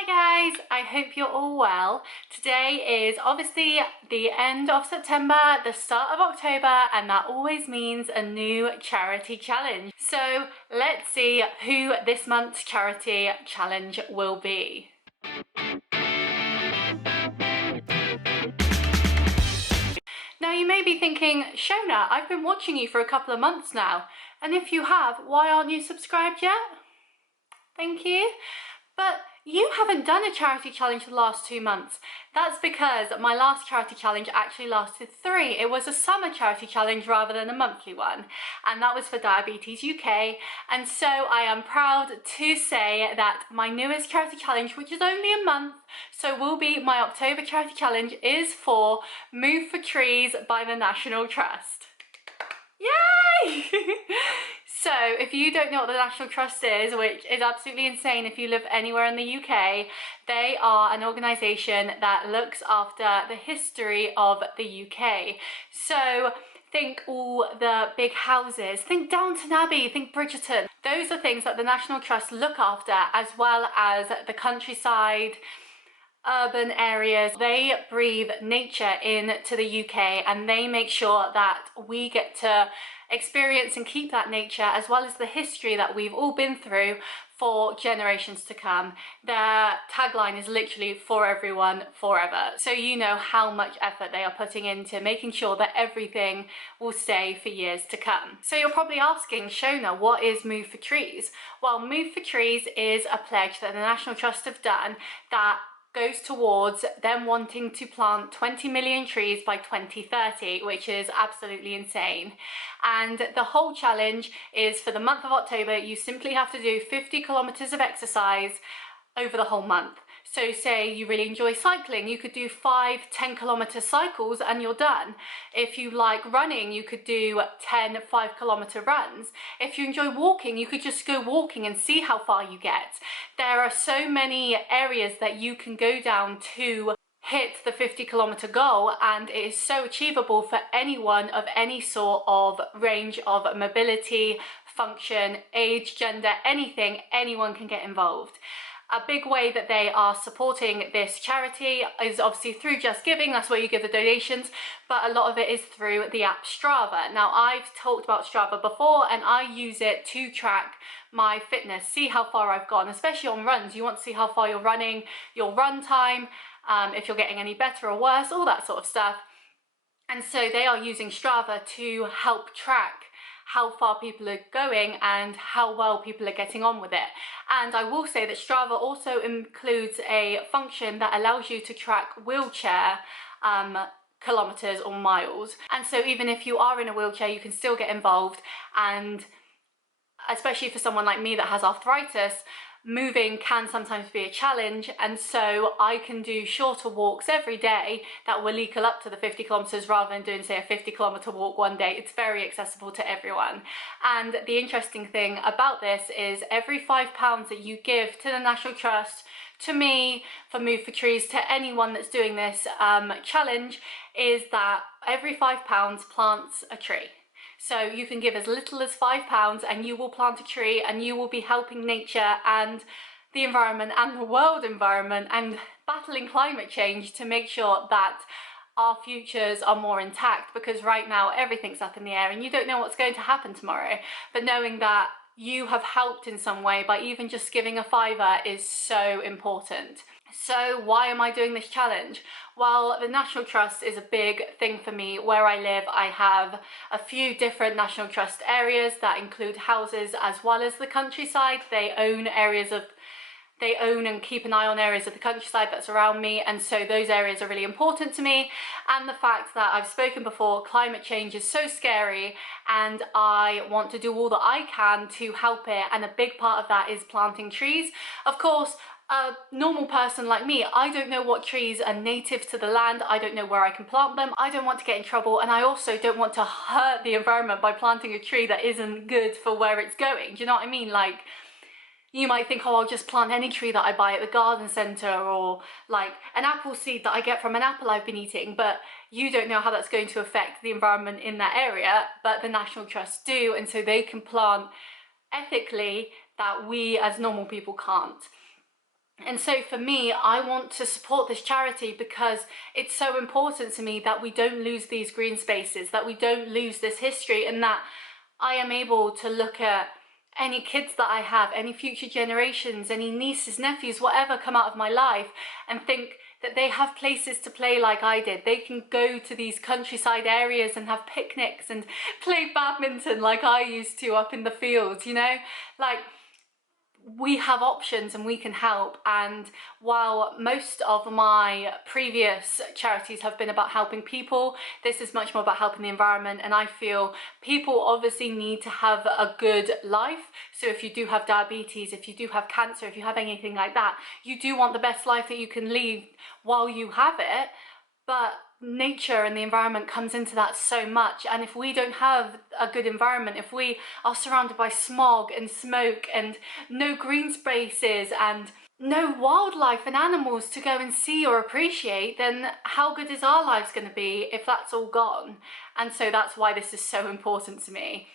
Hi guys, I hope you're all well. Today is obviously the end of September, the start of October, and that always means a new charity challenge. So let's see who this month's charity challenge will be. Now you may be thinking, Shona, I've been watching you for a couple of months now, and if you have, why aren't you subscribed yet? Thank you. But you haven't done a charity challenge for the last 2 months. That's because my last charity challenge actually lasted 3. It was a summer charity challenge rather than a monthly one. And that was for Diabetes UK. And so I am proud to say that my newest charity challenge, which is only a month, so will be my October charity challenge, is for Move for Trees by the National Trust. Yay! So if you don't know what the National Trust is, which is absolutely insane if you live anywhere in the UK, they are an organisation that looks after the history of the UK. So think all the big houses, think Downton Abbey, think Bridgerton. Those are things that the National Trust look after, as well as the countryside, urban areas. They breathe nature into the UK and they make sure that we get to experience and keep that nature, as well as the history that we've all been through for generations to come. Their tagline is literally for everyone, forever. So you know how much effort they are putting into making sure that everything will stay for years to come. So you're probably asking, Shona, what is Move for Trees? Well, Move for Trees is a pledge that the National Trust have done that goes towards them wanting to plant 20 million trees by 2030, which is absolutely insane. And the whole challenge is for the month of October. You simply have to do 50 kilometers of exercise over the whole month. So say you really enjoy cycling, you could do 5 10-kilometer cycles and you're done. If you like running, you could do 10 5-kilometer runs. If you enjoy walking, you could just go walking and see how far you get. There are so many areas that you can go down to hit the 50-kilometer goal, and it is so achievable for anyone of any sort of range of mobility, function, age, gender, anything. Anyone can get involved. A big way that they are supporting this charity is obviously through Just Giving. That's where you give the donations, but a lot of it is through the app Strava. Now, I've talked about Strava before and I use it to track my fitness, see how far I've gone, especially on runs. You want to see how far you're running, your run time, if you're getting any better or worse, all that sort of stuff. And so they are using Strava to help track how far people are going and how well people are getting on with it. And I will say that Strava also includes a function that allows you to track wheelchair kilometers or miles. And so even if you are in a wheelchair, you can still get involved. And especially for someone like me that has arthritis, moving can sometimes be a challenge, and so I can do shorter walks every day that will equal up to the 50 kilometers rather than doing, say, a 50-kilometer walk one day. It's very accessible to everyone. And the interesting thing about this is every £5 that you give to the National Trust, to me, for Move for Trees, to anyone that's doing this challenge, is that every £5 plants a tree. So you can give as little as £5 and you will plant a tree, and you will be helping nature and the environment and the world environment and battling climate change to make sure that our futures are more intact, because right now everything's up in the air and you don't know what's going to happen tomorrow. But knowing that you have helped in some way by even just giving a £5 is so important. So why am I doing this challenge? Well, the National Trust is a big thing for me. Where I live, I have a few different National Trust areas that include houses as well as the countryside. They own and keep an eye on areas of the countryside that's around me, and so those areas are really important to me. And the fact that I've spoken before, climate change is so scary and I want to do all that I can to help it, and a big part of that is planting trees. Of course, a normal person like me, I don't know what trees are native to the land. I don't know where I can plant them. I don't want to get in trouble, and I also don't want to hurt the environment by planting a tree that isn't good for where it's going. Do you know what I mean? Like, you might think, oh, I'll just plant any tree that I buy at the garden centre, or like an apple seed that I get from an apple I've been eating, but you don't know how that's going to affect the environment in that area. But the National Trust do, and so they can plant ethically that we as normal people can't. And so for me, I want to support this charity because it's so important to me that we don't lose these green spaces, that we don't lose this history, and that I am able to look at any kids that I have, any future generations, any nieces, nephews, whatever come out of my life, and think that they have places to play like I did. They can go to these countryside areas and have picnics and play badminton like I used to up in the fields, you know? Like, we have options and we can help. And while most of my previous charities have been about helping people, this is much more about helping the environment. And I feel people obviously need to have a good life. So if you do have diabetes, if you do have cancer, if you have anything like that, you do want the best life that you can live while you have it. But nature and the environment comes into that so much, and if we don't have a good environment, if we are surrounded by smog and smoke and no green spaces and no wildlife and animals to go and see or appreciate, then how good is our lives going to be if that's all gone? And so that's why this is so important to me.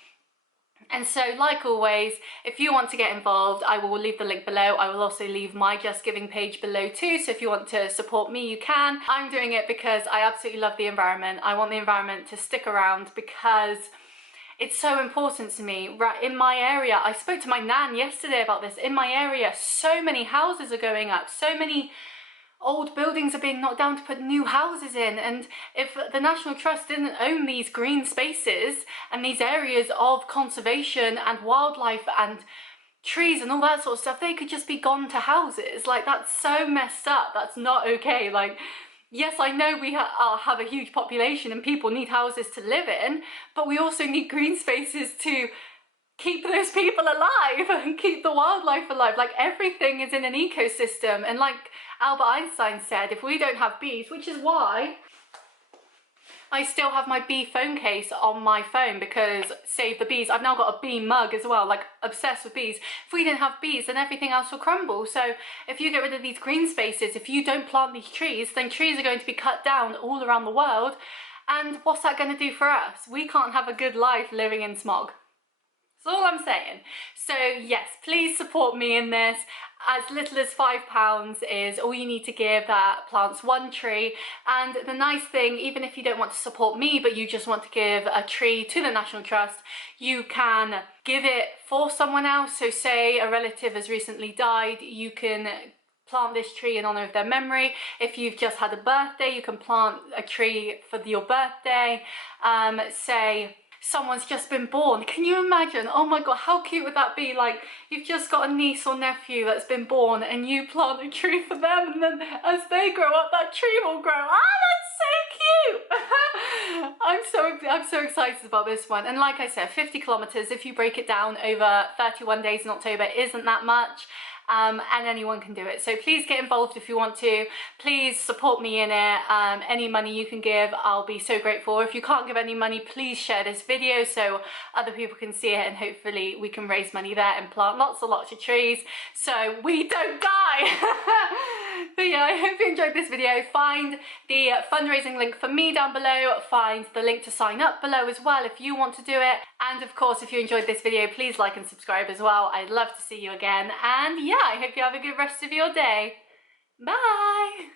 And so, like always, if you want to get involved, I will leave the link below. I will also leave my Just Giving page below too, so if you want to support me, you can. I'm doing it because I absolutely love the environment. I want the environment to stick around because it's so important to me. Right in my area, I spoke to my nan yesterday about this. In my area, so many houses are going up, so many old buildings are being knocked down to put new houses in, and if the National Trust didn't own these green spaces and these areas of conservation and wildlife and trees and all that sort of stuff, they could just be gone to houses. Like, that's so messed up. That's not okay. Like, yes, I know we have a huge population and people need houses to live in, but we also need green spaces to keep those people alive and keep the wildlife alive. Like, everything is in an ecosystem, and like Albert Einstein said, if we don't have bees, which is why I still have my bee phone case on my phone, because save the bees. I've now got a bee mug as well, like obsessed with bees. If we didn't have bees, then everything else will crumble. So if you get rid of these green spaces, if you don't plant these trees, then trees are going to be cut down all around the world. And what's that going to do for us? We can't have a good life living in smog. That's all I'm saying. So yes, please support me in this. As little as £5 is all you need to give that plants one tree. And the nice thing, even if you don't want to support me, but you just want to give a tree to the National Trust, you can give it for someone else. So say a relative has recently died, you can plant this tree in honor of their memory. If you've just had a birthday, you can plant a tree for your birthday. Say someone's just been born. Can you imagine? Oh my god, how cute would that be? Like, you've just got a niece or nephew that's been born and you plant a tree for them, and then as they grow up, that tree will grow. Ah, that's so cute. I'm so excited about this one. And like I said, 50 kilometers, if you break it down over 31 days in October, isn't that much. And anyone can do it. So please get involved if you want to. Please support me in it. Any money you can give, I'll be so grateful. If you can't give any money, please share this video so other people can see it, and hopefully we can raise money there and plant lots and lots of trees so we don't die. But yeah, I hope you enjoyed this video. Find the fundraising link for me down below. Find the link to sign up below as well if you want to do it. And of course, if you enjoyed this video, please like and subscribe as well. I'd love to see you again. And yeah, I hope you have a good rest of your day. Bye!